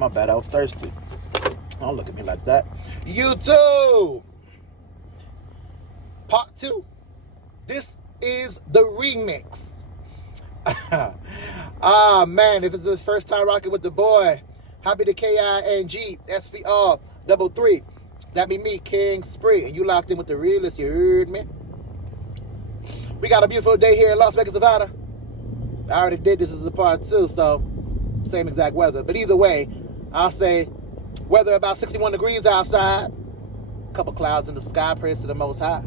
My bad, I was thirsty. Don't look at me like that. YouTube! Part 2. This is the remix. Man, if it's the first time rocking with the boy, happy to KING SPR 33. That be me, King Spree, and you locked in with the realest, you heard me? We got a beautiful day here in Las Vegas, Nevada. I already did this as a part 2, so same exact weather. But either way, I'll say weather about 61 degrees outside. A couple clouds in the sky, praise to the Most High.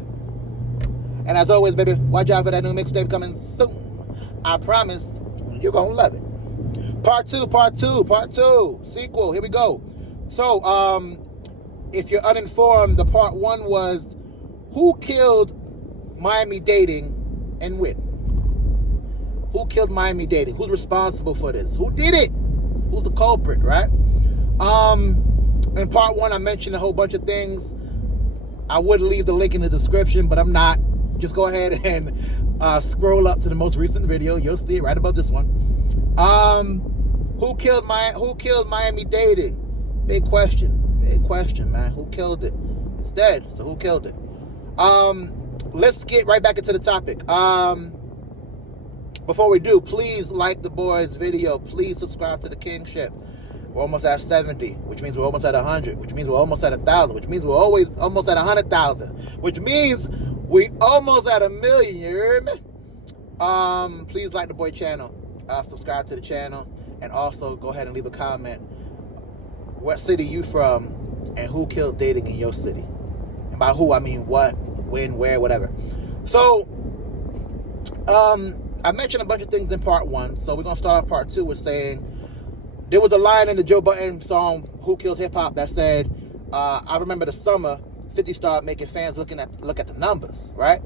And as always, baby, watch out for that new mixtape coming soon. I promise you're going to love it. Part 2, sequel. Here we go. So, if you're uninformed, the part 1 was who killed Miami Dating and when? Who killed Miami Dating? Who's responsible for this? Who did it? Who's the culprit, right? In part 1, I mentioned a whole bunch of things. I would leave the link in the description, but I'm not. Just go ahead and scroll up to the most recent video. You'll see it right above this one. Who killed Miami Dating? Big question, man. Who killed it? It's dead, so who killed it? Let's get right back into the topic. Before we do, please like the boys' video. Please subscribe to the Kingship. We're almost at 70, which means we're almost at 100, which means we're almost at 1,000, which means we're almost at 100,000, which means we almost at 1 million, you hear me? Please like the boy channel, subscribe to the channel, and also go ahead and leave a comment. What city you from, and who killed dating in your city? And by who, I mean what, when, where, whatever. So, I mentioned a bunch of things in part 1, so we're going to start off part 2 with saying, there was a line in the Joe Budden song, Who Killed Hip Hop, that said, I remember the summer 50 started making fans look at the numbers, right?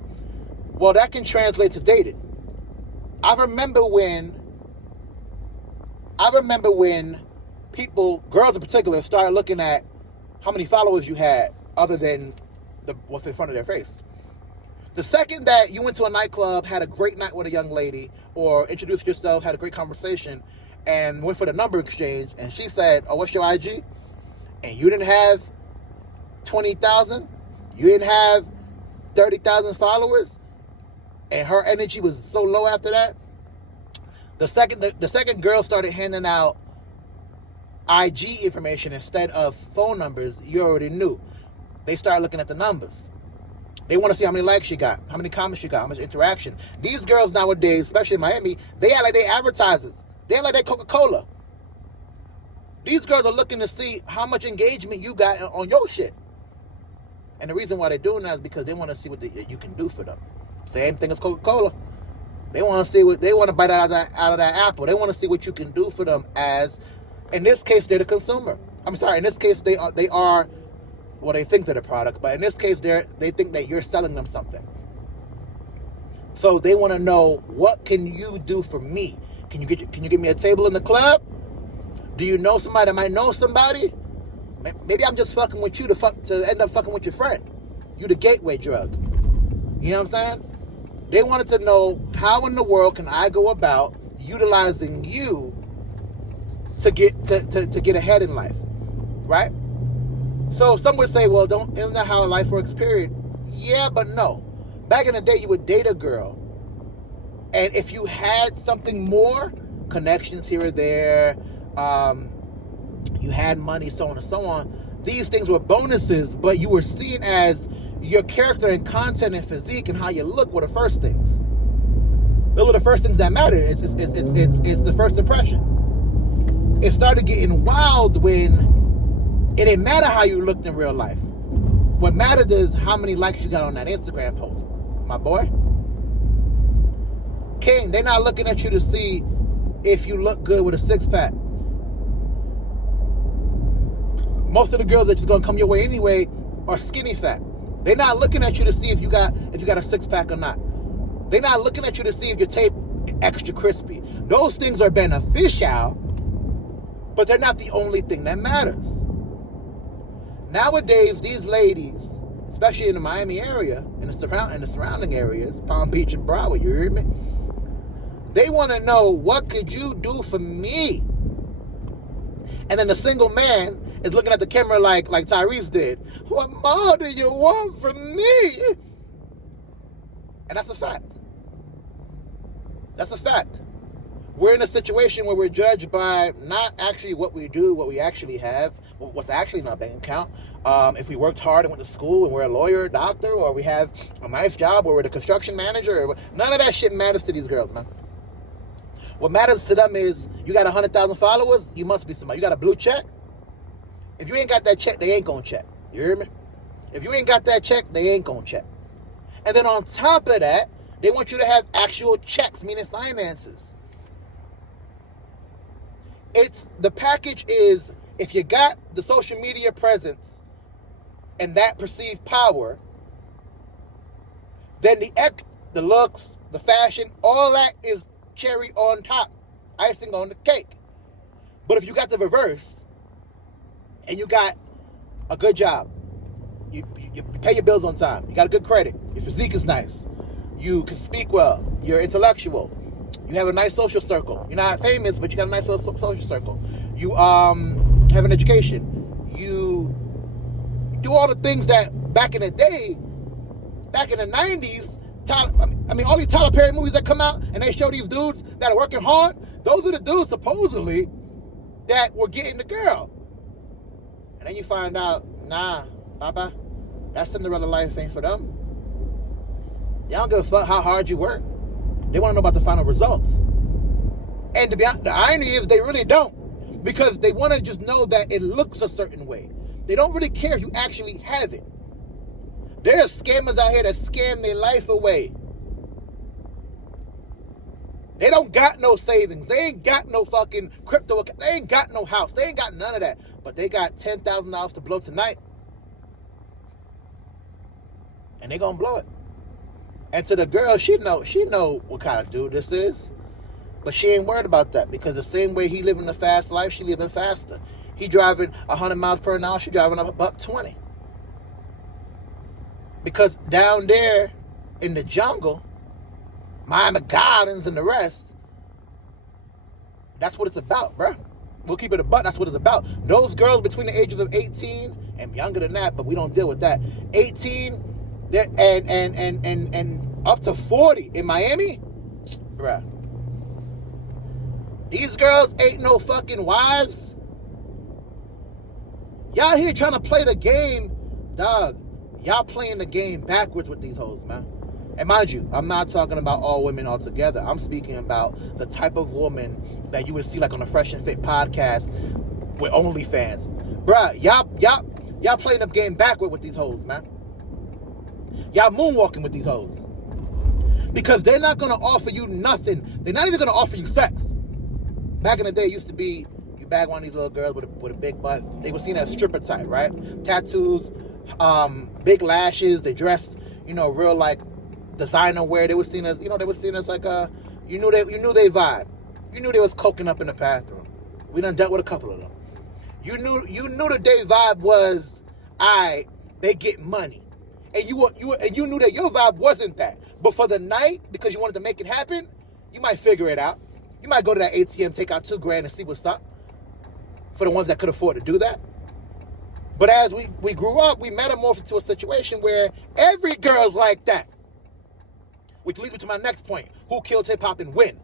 Well, that can translate to dating. I remember when people, girls in particular, started looking at how many followers you had other than what's in front of their face. The second that you went to a nightclub, had a great night with a young lady, or introduced yourself, had a great conversation, and went for the number exchange, and she said, oh, what's your IG? And you didn't have 20,000, you didn't have 30,000 followers, and her energy was so low after that. The second girl started handing out IG information instead of phone numbers, you already knew. They started looking at the numbers. They want to see how many likes you got, how many comments you got, how much interaction. These girls nowadays, especially in Miami, they act like they advertisers. They act like they Coca-Cola. These girls are looking to see how much engagement you got on your shit. And the reason why they're doing that is because they want to see what you can do for them. Same thing as Coca-Cola. They want to see they want to bite out of that apple. They want to see what you can do for them as, in this case, they're the consumer. I'm sorry, in this case, they are, well, they think they're the product, but in this case, they think that you're selling them something. So they want to know, what can you do for me? Can you get me a table in the club? Do you know somebody that might know somebody? Maybe I'm just fucking with you to end up fucking with your friend. You the gateway drug. You know what I'm saying? They wanted to know, how in the world can I go about utilizing you to get ahead in life, right? So some would say, well, isn't that how life works, period? Yeah, but no. Back in the day, you would date a girl, and if you had something more, connections here or there, you had money, so on and so on, these things were bonuses, but you were seen as your character and content and physique and how you look were the first things. Those were the first things that mattered. It's the first impression. It started getting wild when it didn't matter how you looked in real life. What mattered is how many likes you got on that Instagram post, my boy. King, they're not looking at you to see if you look good with a six-pack. Most of the girls that are going to come your way anyway are skinny fat. They're not looking at you to see if you got a six-pack or not. They're not looking at you to see if your tape extra crispy. Those things are beneficial, but they're not the only thing that matters. Nowadays, these ladies, especially in the Miami area, in the surrounding areas, Palm Beach and Broward, you hear me? They want to know, what could you do for me? And then the single man is looking at the camera like Tyrese did. What more do you want from me? And that's a fact. That's a fact. We're in a situation where we're judged by not actually what we do, what we actually have, what's actually in our bank account. If we worked hard and went to school and we're a lawyer, a doctor, or we have a nice job, or we're the construction manager, none of that shit matters to these girls, man. What matters to them is you got 100,000 followers, you must be somebody. You got a blue check. If you ain't got that check, they ain't gonna check. You hear me? If you ain't got that check, they ain't gonna check. And then on top of that, they want you to have actual checks, meaning finances. The package is, if you got the social media presence and that perceived power, then the looks, the fashion, all that is cherry on top, icing on the cake. But if you got the reverse and you got a good job, you pay your bills on time, you got a good credit, your physique is nice, you can speak well, you're intellectual, you have a nice social circle, you're not famous, but you got a nice social circle, you have an education, you do all the things that back in the day, back in the 90s, all these Tyler Perry movies that come out and they show these dudes that are working hard, those are the dudes supposedly that were getting the girl. And then you find out, nah, Papa, that Cinderella life ain't for them. They don't give a fuck how hard you work. They want to know about the final results. And to be honest, the irony is they really don't, because they want to just know that it looks a certain way. They don't really care if you actually have it. There are scammers out here that scam their life away. They don't got no savings. They ain't got no fucking crypto. They ain't got no house. They ain't got none of that. But they got $10,000 to blow tonight. And they gonna blow it. And to the girl, she know what kind of dude this is. But she ain't worried about that, because the same way he living the fast life, she living faster. He driving 100 miles per hour, she driving up $120. Because down there in the jungle, Miami Gardens and the rest, that's what it's about, bruh. We'll keep it a buck. That's what it's about. Those girls between the ages of 18 and younger than that, but we don't deal with that. 18 and up to 40 in Miami, bruh. These girls ain't no fucking wives. Y'all here trying to play the game, dog. Y'all playing the game backwards with these hoes, man. And mind you, I'm not talking about all women altogether. I'm speaking about the type of woman that you would see like on the Fresh and Fit podcast with OnlyFans. Bruh, y'all playing the game backward with these hoes, man. Y'all moonwalking with these hoes. Because they're not going to offer you nothing. They're not even going to offer you sex. Back in the day, it used to be, you bag one of these little girls with a big butt. They were seen as stripper type, right? Tattoos, big lashes. They dressed, real like designer wear. They were seen as, like you knew they vibe. You knew they was coking up in the bathroom. We done dealt with a couple of them. You knew the day vibe was, they get money, and you knew that your vibe wasn't that. But for the night, because you wanted to make it happen, you might figure it out. You might go to that ATM, take out $2,000 and see what's up. For the ones that could afford to do that. But as we grew up, we metamorphed into a situation where every girl's like that. Which leads me to my next point. Who killed hip-hop and when?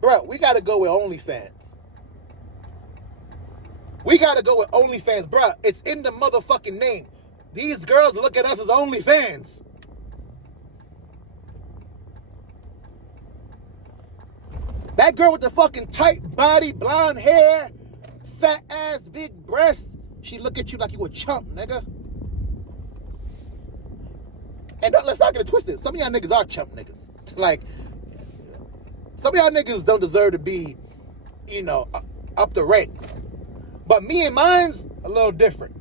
Bro, we got to go with OnlyFans. We got to go with OnlyFans. Bro, it's in the motherfucking name. These girls look at us as OnlyFans. That girl with the fucking tight body, blonde hair, fat ass, big breasts, she look at you like you a chump, nigga. And let's not get it twisted. Some of y'all niggas are chump niggas. Like, some of y'all niggas don't deserve to be, up the ranks. But me and mine's a little different.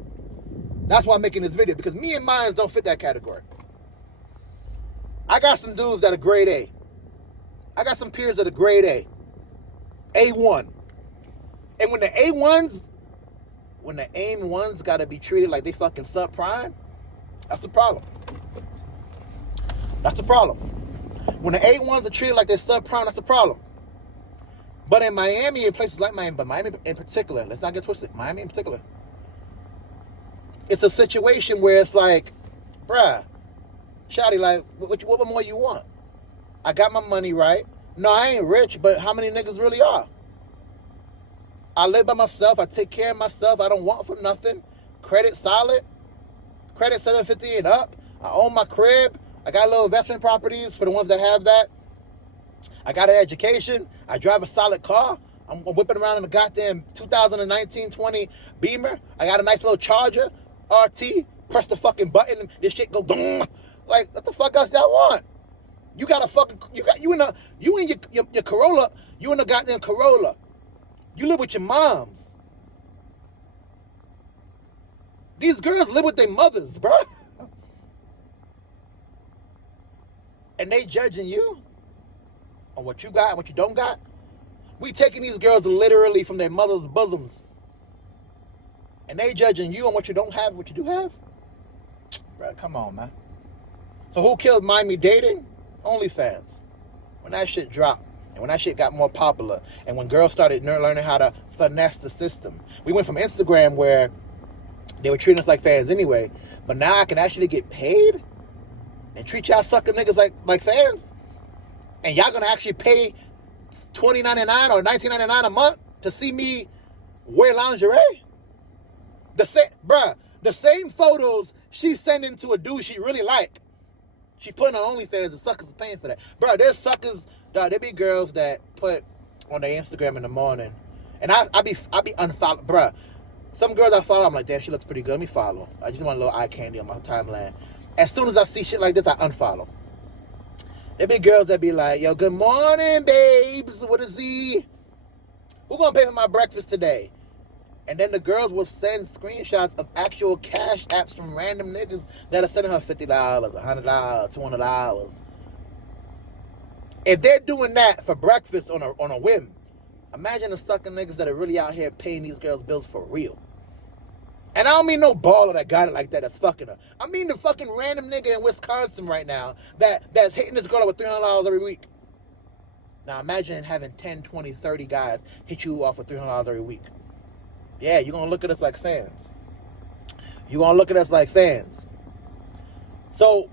That's why I'm making this video, because me and mine's don't fit that category. I got some dudes that are grade A. I got some peers that are grade A. A1. And when the A1s gotta be treated like they fucking subprime, that's a problem. That's a problem. When the A1s are treated like they're subprime, that's a problem. But in Miami and places like Miami, but Miami in particular, let's not get twisted, Miami in particular, it's a situation where it's like, bruh, shawty, like, what more you want? I got my money right. No, I ain't rich, but how many niggas really are? I live by myself. I take care of myself. I don't want for nothing. Credit solid. Credit 750 and up. I own my crib. I got little investment properties for the ones that have that. I got an education. I drive a solid car. I'm whipping around in a goddamn 2019-20 Beamer. I got a nice little Charger RT. Press the fucking button and this shit go boom. Like, what the fuck else y'all want? You got a fucking, you in your Corolla. You in a goddamn Corolla. You live with your moms. These girls live with their mothers, bro. And they judging you on what you got and what you don't got. We taking these girls literally from their mother's bosoms. And they judging you on what you don't have and what you do have. Bro, come on, man. So who killed Miami dating? OnlyFans. When that shit dropped. And when that shit got more popular, and when girls started learning how to finesse the system, we went from Instagram where they were treating us like fans anyway, but now I can actually get paid and treat y'all sucker niggas like fans, and y'all gonna actually pay $20.99 or $19.99 a month to see me wear lingerie. The same photos she's sending to a dude she really like, she putting on OnlyFans. The suckers are paying for that, bro. There's suckers. There be girls that put on their Instagram in the morning, and I be unfollow, bruh. Some girls I follow, I'm like, damn, she looks pretty good. Let me follow. I just want a little eye candy on my timeline. As soon as I see shit like this, I unfollow. There be girls that be like, yo, good morning, babes. What is he? Who gonna pay for my breakfast today? And then the girls will send screenshots of actual cash apps from random niggas that are sending her $50, $100, $200. If they're doing that for breakfast on a whim, imagine the sucking niggas that are really out here paying these girls bills for real. And I don't mean no baller that got it like that that's fucking her. I mean the fucking random nigga in Wisconsin right now that's hitting this girl up with $300 every week. Now imagine having 10, 20, 30 guys hit you off with $300 every week. Yeah, you're going to look at us like fans. You're going to look at us like fans. So,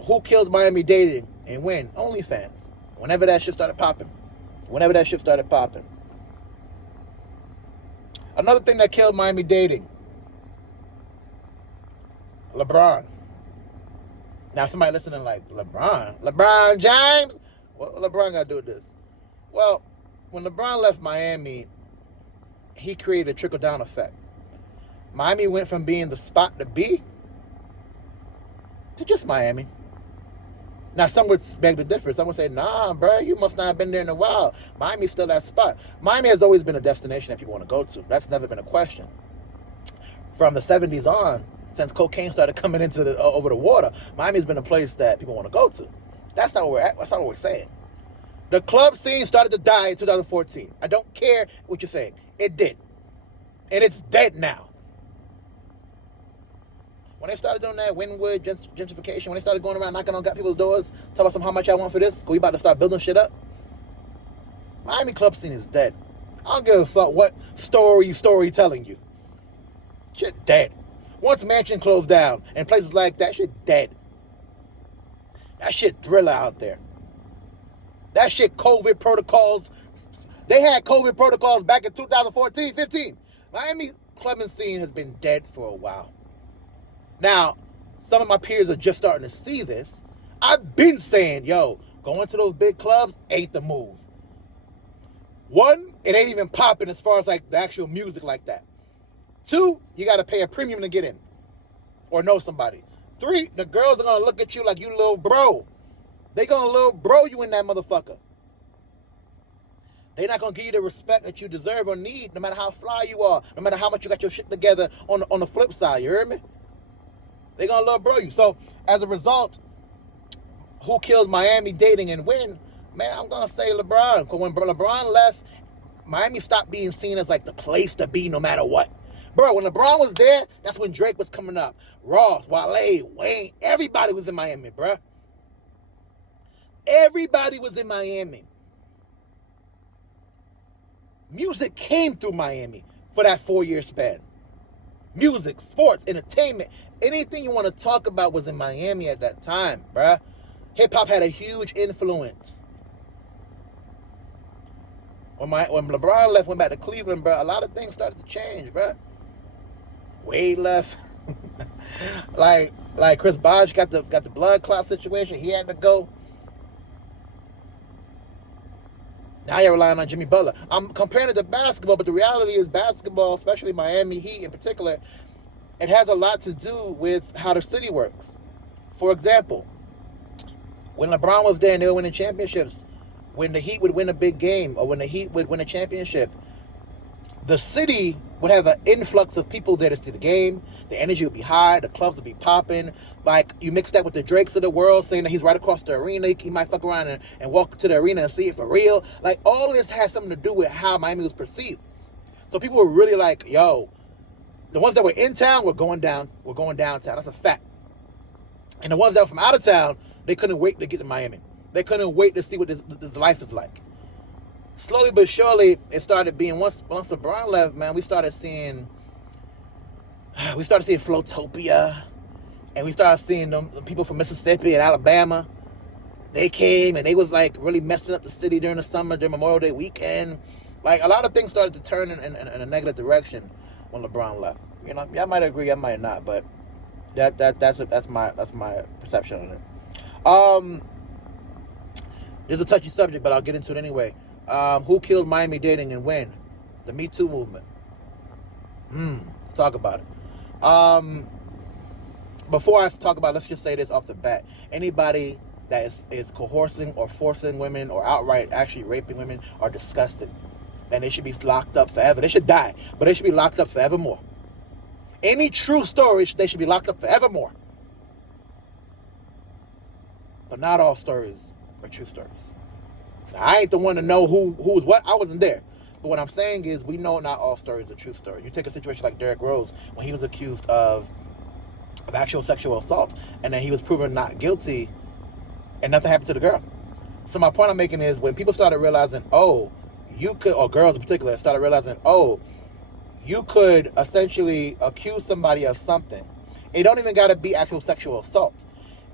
who killed Miami dating and when? OnlyFans. Whenever that shit started popping. Another thing that killed Miami dating. LeBron. Now, somebody listening like, LeBron James? What LeBron got to do with this? Well, when LeBron left Miami, he created a trickle-down effect. Miami went from being the spot to be to just Miami. Now, some would beg the difference. Some would say, nah, bro, you must not have been there in a while. Miami's still that spot. Miami has always been a destination that people want to go to. That's never been a question. From the 70s on, since cocaine started coming into over the water, Miami's been a place that people want to go to. That's not what we're at. That's not what we're saying. The club scene started to die in 2014. I don't care what you're saying. It did. And it's dead now. When they started doing that Wynwood gentrification, when they started going around knocking on people's doors, talking about how much I want for this, we about to start building shit up. Miami club scene is dead. I don't give a fuck what story telling you. Shit dead. Once Mansion closed down and places like that, shit dead. That shit Thriller out there. That shit COVID protocols. They had COVID protocols back in 2014, 15. Miami clubbing scene has been dead for a while. Now, some of my peers are just starting to see this. I've been saying, yo, going to those big clubs ain't the move. One, it ain't even popping as far as like the actual music like that. Two, you got to pay a premium to get in or know somebody. Three, the girls are going to look at you like you little bro. They going to little bro you in that motherfucker. They're not going to give you the respect that you deserve or need, no matter how fly you are, no matter how much you got your shit together on the flip side. You heard me? They're going to little bro you. So, as a result, who killed Miami dating and when? Man, I'm going to say LeBron. Because when LeBron left, Miami stopped being seen as like the place to be no matter what. Bro, when LeBron was there, that's when Drake was coming up. Ross, Wale, Wayne, everybody was in Miami, bro. Everybody was in Miami. Music came through Miami for that 4-year span. Music, sports, entertainment, anything you want to talk about was in Miami at that time, bruh. Hip-hop had a huge influence. When LeBron left, went back to Cleveland, bruh, a lot of things started to change, bruh. Wade left. like Chris Bosh got the blood clot situation. He had to go. Now you're relying on Jimmy Butler. I'm comparing it to basketball, but the reality is basketball, especially Miami Heat in particular, it has a lot to do with how the city works. For example, when LeBron was there and they were winning championships, when the Heat would win a big game or when the Heat would win a championship, the city would have an influx of people there to see the game. The energy would be high. The clubs would be popping. Like, you mix that with the Drakes of the world saying that he's right across the arena. He might fuck around and walk to the arena and see it for real. Like, all this has something to do with how Miami was perceived. So people were really like, yo, the ones that were in town were going down. We're going downtown. That's a fact. And the ones that were from out of town, they couldn't wait to get to Miami. They couldn't wait to see what this life is like. Slowly but surely, it started being, once LeBron left, man, we started seeing Flowtopia, and we started seeing them people from Mississippi and Alabama. They came and they was like really messing up the city during the summer, during Memorial Day weekend. Like, a lot of things started to turn in a negative direction when LeBron left. You know, I might agree, I might not, but that's my perception on it. This is a touchy subject, but I'll get into it anyway. Who killed Miami dating and when? The Me Too movement. Let's talk about it. Before I talk about it, let's just say this off the bat. Anybody that is coercing or forcing women or outright actually raping women are disgusting. And they should be locked up forever. They should die, but they should be locked up forevermore. Any true story, they should be locked up forevermore. But not all stories are true stories. Now, I ain't the one to know who's what. I wasn't there. But what I'm saying is, we know not all stories are true stories. You take a situation like Derrick Rose, when he was accused of actual sexual assault, and then he was proven not guilty, and nothing happened to the girl. So my point I'm making is, when people started realizing, oh, you could, or girls in particular, started realizing, oh, you could essentially accuse somebody of something. It don't even got to be actual sexual assault.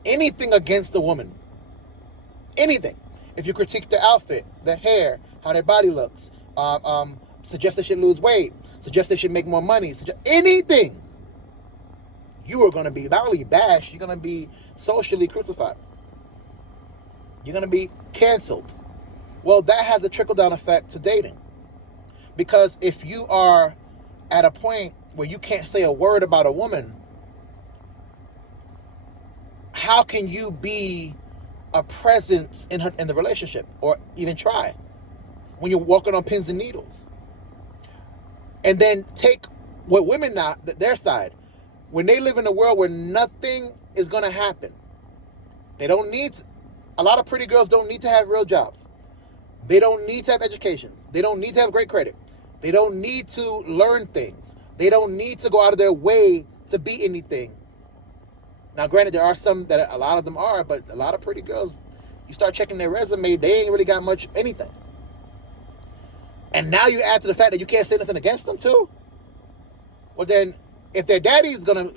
Anything against a woman. Anything. If you critique their outfit, their hair, how their body looks, suggest they should lose weight, suggest they should make more money, anything, you are going to be not only bashed, you're going to be socially crucified. You're going to be canceled. Well, that has a trickle-down effect to dating. Because if you are at a point where you can't say a word about a woman, how can you be a presence in the relationship, or even try, when you're walking on pins and needles? And then take what women now, their side, when they live in a world where nothing is going to happen. They don't need a lot of pretty girls don't need to have real jobs. They don't need to have educations. They don't need to have great credit. They don't need to learn things. They don't need to go out of their way to be anything. Now, granted, there are some that a lot of them are, but a lot of pretty girls, you start checking their resume, they ain't really got much anything. And now you add to the fact that you can't say nothing against them too. Well, then, if their daddy's gonna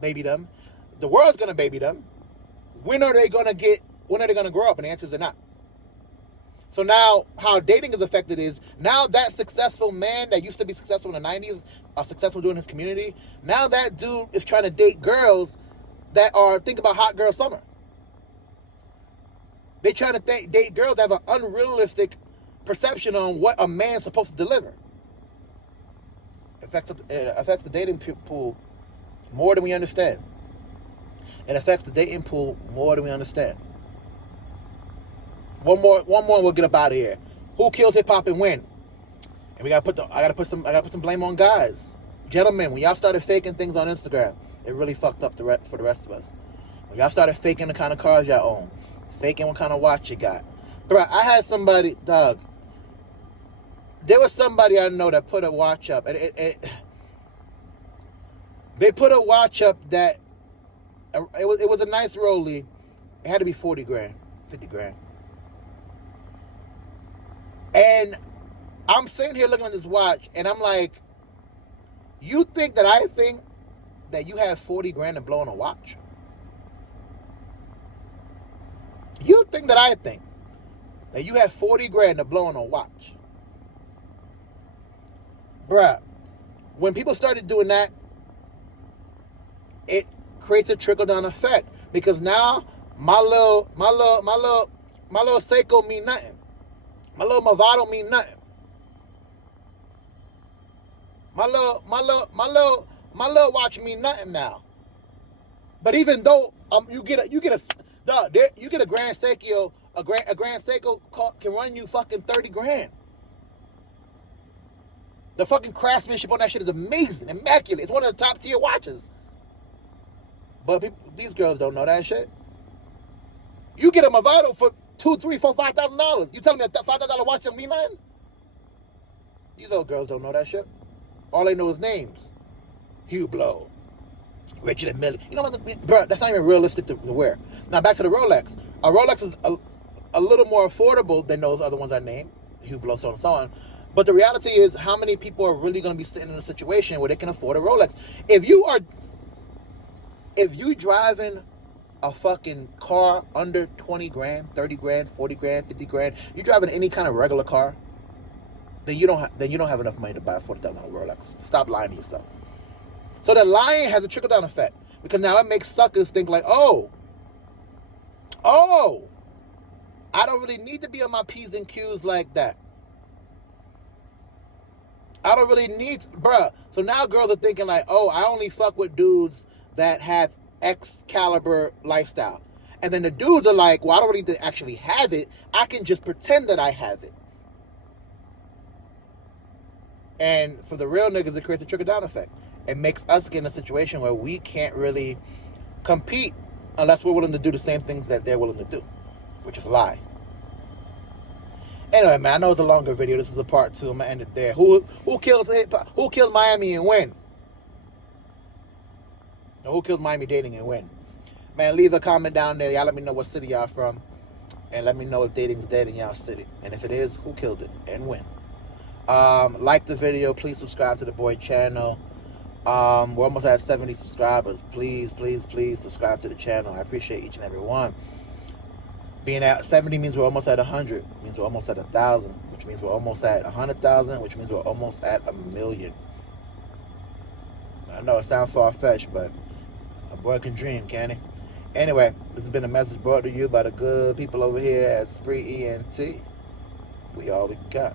baby them, the world's gonna baby them. When are they gonna grow up? And the answer is they're not. So now, how dating is affected is, now that successful man that used to be successful in the 90s, successful doing his community, now that dude is trying to date girls that are, think about Hot Girl Summer. They trying to date girls that have an unrealistic perception on what a man's supposed to deliver. It affects the dating pool more than we understand. It affects the dating pool more than we understand. One more, we'll get up out of here. Who killed hip hop and when? And I gotta put some blame on guys. Gentlemen, when y'all started faking things on Instagram, it really fucked up for the rest of us. When y'all started faking the kind of cars y'all own, faking what kind of watch you got. Bro, I had somebody, Doug. There was somebody I know that put a watch up. They put a watch up that it was a nice Rollie. It had to be 40 grand, 50 grand. And I'm sitting here looking at this watch, and I'm like, you think that I think that you have 40 grand to blow on a watch? You think that I think that you have 40 grand to blow on a watch? Bruh, when people started doing that, it creates a trickle-down effect. Because now my little Seiko mean nothing. My little Movado mean nothing. My little watch mean nothing now. But even though you get a Grand Seiko, a Grand Seiko can run you fucking 30 grand. The fucking craftsmanship on that shit is amazing, immaculate. It's one of the top tier watches. But these girls don't know that shit. You get a Movado for $2,000, $3,000, $4,000, $5,000. You telling me a $5,000 watch don't mean nothing? These little girls don't know that shit. All they know is names. Hugh Blow, Richard and Millie. You know what, bro? That's not even realistic to wear. Now back to the Rolex. A Rolex is a little more affordable than those other ones I named, Hugh Blow, so on and so on. But the reality is, how many people are really going to be sitting in a situation where they can afford a Rolex? If you driving a fucking car under 20 grand, 30 grand, 40 grand, 50 grand, you driving any kind of regular car, then you don't have enough money to buy a $40,000 Rolex. Stop lying to yourself. So the lying has a trickle-down effect, because now it makes suckers think like, oh, I don't really need to be on my P's and Q's like that. I don't really need, bruh. So now girls are thinking like, oh, I only fuck with dudes that have X caliber lifestyle. And then the dudes are like, well, I don't really need to actually have it. I can just pretend that I have it. And for the real niggas, it creates a trickle-down effect. It makes us get in a situation where we can't really compete unless we're willing to do the same things that they're willing to do, which is lie. Anyway, man, I know it's a longer video. This is a part 2. I'm gonna end it there. Who killed Miami and when? Or who killed Miami dating and when? Man, leave a comment down there. Y'all let me know what city y'all from, and let me know if dating's dead in y'all city. And if it is, who killed it and when? Like the video. Please subscribe to the boy channel. We're almost at 70 subscribers. Please subscribe to the channel. I appreciate each and every one. Being at 70 means we're almost at 100. Means we're almost at 1,000. Which means we're almost at 100,000. Which means we're almost at 1,000,000. I know it sounds far-fetched, but a boy can dream, can't he? Anyway, this has been a message brought to you by the good people over here at Spree ENT. We all we got.